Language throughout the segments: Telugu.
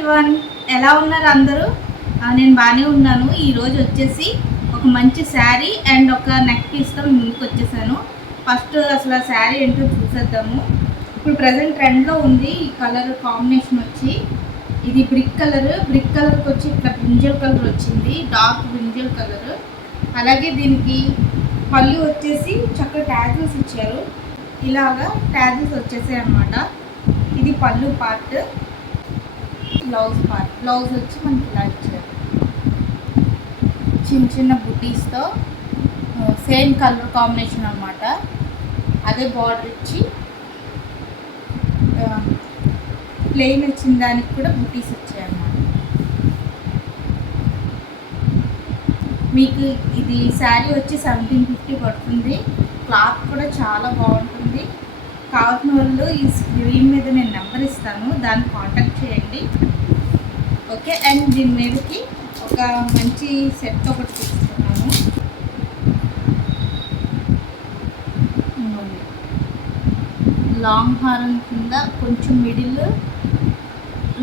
ఎవ్రీవన్, ఎలా ఉన్నారు అందరూ? నేను బాగానే ఉన్నాను. ఈరోజు వచ్చేసి ఒక మంచి శారీ అండ్ ఒక నెక్ పీస్తో ముందుకు వచ్చేసాను. ఫస్ట్ అసలు ఆ శారీ ఏంటో చూసేద్దాము. ఇప్పుడు ప్రజెంట్ ట్రెండ్లో ఉంది ఈ కలర్ కాంబినేషన్ వచ్చి. ఇది బ్రిక్ కలర్కి వచ్చి ఇట్లా బ్రింజల్ కలర్ వచ్చింది, డార్క్ బ్రింజల్ కలర్. అలాగే దీనికి పళ్ళు వచ్చేసి చక్కగా ట్యాజిల్స్ ఇచ్చారు. ఇలాగా ట్యాజిల్స్ వచ్చేసాయి అన్నమాట. ఇది పళ్ళు పార్ట్. బ్లౌజ్ వచ్చి మనకి ఇలా ఇచ్చారు, చిన్న చిన్న బుటీస్తో సేమ్ కలర్ కాంబినేషన్ అన్నమాట. అదే బార్డర్ ఇచ్చి ప్లెయిన్ వచ్చిన దానికి కూడా బుటీస్ వచ్చాయన్నమాట. మీకు ఇది శారీ వచ్చి 1750 పడుతుంది. క్లాత్ కూడా చాలా బాగుంటుంది. కావాల్సిన వాళ్ళు ఈ స్క్రీన్ మీద నేను నెంబర్ ఇస్తాను, దాన్ని కాంటాక్ట్ చేయండి. ఓకే, అండ్ దీని మీదకి ఒక మంచి సెట్ ఒకటి తీసుకున్నాను. లాంగ్ హారం కింద కొంచెం మిడిల్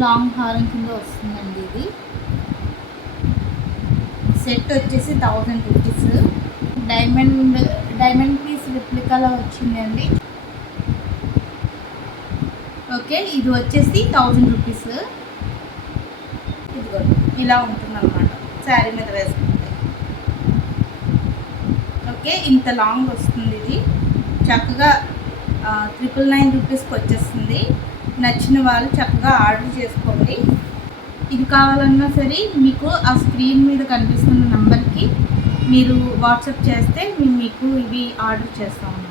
లాంగ్ హారం కింద వస్తుందండి. ఇది సెట్ వచ్చేసి 1000 రూపీస్. డైమండ్ పీస్ రిప్లికాలో వచ్చిందండి. ఓకే, ఇది వచ్చేసి 1000 రూపీస్. ఇదిగో ఇలా ఉంటుందన్నమాట శారీ మీద వేసుకుంటే. ఓకే, ఇంత లాంగ్ వస్తుంది. ఇది చక్కగా 999 రూపీస్కి వచ్చేస్తుంది. నచ్చిన వాళ్ళు చక్కగా ఆర్డర్ చేసుకోండి. ఇది కావాలన్నా సరే మీకు ఆ స్క్రీన్ మీద కనిపిస్తున్న నెంబర్కి మీరు వాట్సాప్ చేస్తే మేము మీకు ఇవి ఆర్డర్ చేస్తాము.